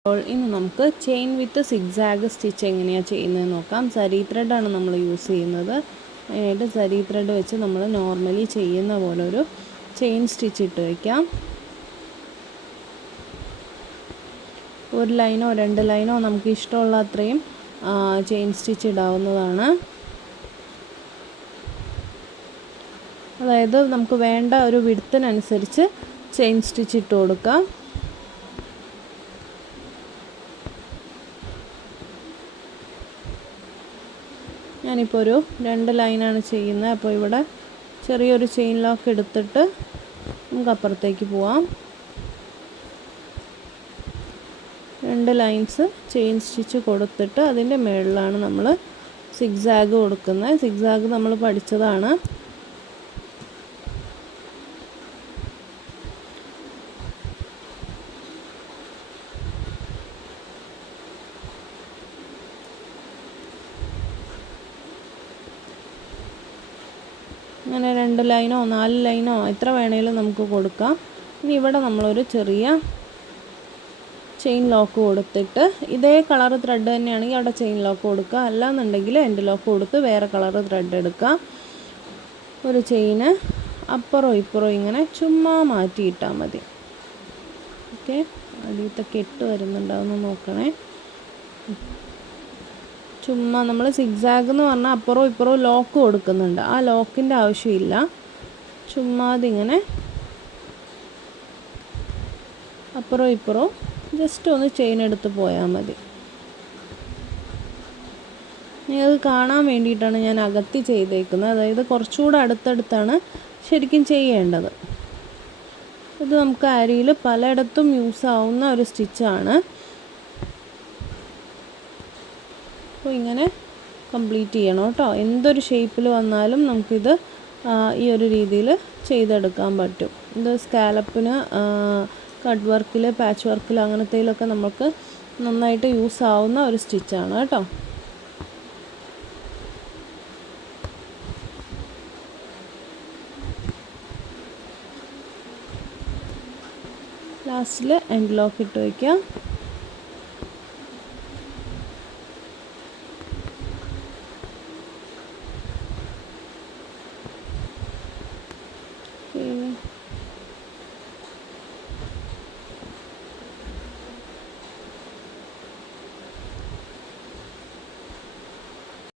അപ്പോൾ ഇന്ന് നമുക്ക് ചെയിൻ വിത്ത് സിഗ്സാഗ് സ്റ്റിച്ച് എങ്ങനെയാണ് ചെയ്യുന്നതെന്ന് നോക്കാം. സരി ത്രെഡാണ് നമ്മൾ യൂസ് ചെയ്യുന്നത്. അതിനായിട്ട് സരി ത്രെഡ് വെച്ച് നമ്മൾ നോർമലി ചെയ്യുന്ന പോലെ ഒരു ചെയിൻ സ്റ്റിച്ച് ഇട്ട് വയ്ക്കാം. ഒരു ലൈനോ 2 ലൈനോ നമുക്ക് ഇഷ്ടമുള്ള അത്രയും ചെയിൻ സ്റ്റിച്ച് ഇടാവുന്നതാണ്. അതായത് നമുക്ക് വേണ്ട ഒരു വിഡ്ത്തിനനുസരിച്ച് ചെയിൻ സ്റ്റിച്ച് ഇട്ട് കൊടുക്കാം. ഞാനിപ്പോൾ ഒരു 2 ലൈനാണ് ചെയ്യുന്നത്. അപ്പോൾ ഇവിടെ ചെറിയൊരു ചെയിൻ ലോക്ക് എടുത്തിട്ട് നമുക്ക് അപ്പുറത്തേക്ക് പോവാം. 2 ലൈൻസ് ചെയിൻ സ്റ്റിച്ച് കൊടുത്തിട്ട് അതിൻ്റെ മുകളിലാണ് നമ്മൾ സിഗ്സാഗ് കൊടുക്കുന്നത്. സിഗ്സാഗ് നമ്മൾ പഠിച്ചതാണ്. അങ്ങനെ 2 ലൈനോ 4 ലൈനോ എത്ര വേണേലും നമുക്ക് കൊടുക്കാം. ഇനി ഇവിടെ നമ്മളൊരു ചെറിയ ചെയിൻ ലോക്ക് കൊടുത്തിട്ട് ഇതേ കളർ ത്രെഡ് തന്നെയാണെങ്കിൽ അവിടെ ചെയിൻ ലോക്ക് കൊടുക്കുക. അല്ലാന്നുണ്ടെങ്കിൽ എൻഡ് ലോക്ക് കൊടുത്ത് വേറെ കളർ ത്രെഡ് എടുക്കുക. ഒരു ചെയിന് അപ്പുറവും ഇപ്പുറവും ഇങ്ങനെ ചുമ്മാ മാറ്റിയിട്ടാൽ മതി. ഓക്കെ, അടിയത്തെ കെട്ട് വരുന്നുണ്ടാവുമെന്ന് നോക്കണേ. ചുമ്മാ നമ്മൾ സിഗ്സാഗ് എന്ന് പറഞ്ഞാൽ അപ്പുറവും ഇപ്പുറവും ലോക്ക് കൊടുക്കുന്നുണ്ട്. ആ ലോക്കിൻ്റെ ആവശ്യമില്ല. ചുമ്മാ അതിങ്ങനെ അപ്പുറവും ഇപ്പുറവും ജസ്റ്റ് ഒന്ന് ചെയിൻ എടുത്ത് പോയാൽ മതി. നിങ്ങൾക്ക് കാണാൻ വേണ്ടിയിട്ടാണ് ഞാൻ അകത്തി ചെയ്തേക്കുന്നത്. അതായത് കുറച്ചുകൂടെ അടുത്തടുത്താണ് ശരിക്കും ചെയ്യേണ്ടത്. ഇത് നമുക്ക് അരിയിൽ പലയിടത്തും യൂസ് ആവുന്ന ഒരു സ്റ്റിച്ചാണ്. അപ്പോൾ ഇങ്ങനെ കംപ്ലീറ്റ് ചെയ്യണം കേട്ടോ. എന്തൊരു ഷേപ്പിൽ വന്നാലും നമുക്കിത് ഈ ഒരു രീതിയിൽ ചെയ്തെടുക്കാൻ പറ്റും. ഇത് സ്കാലപ്പിന്, കട്ട് വർക്കിൽ, പാച്ച് വർക്കിൽ അങ്ങനത്തേലൊക്കെ നമുക്ക് നന്നായിട്ട് യൂസ് ആവുന്ന ഒരു സ്റ്റിച്ചാണ് കേട്ടോ. ലാസ്റ്റിൽ എൻഡ് ലോക്ക് ഇട്ട് വയ്ക്കാം.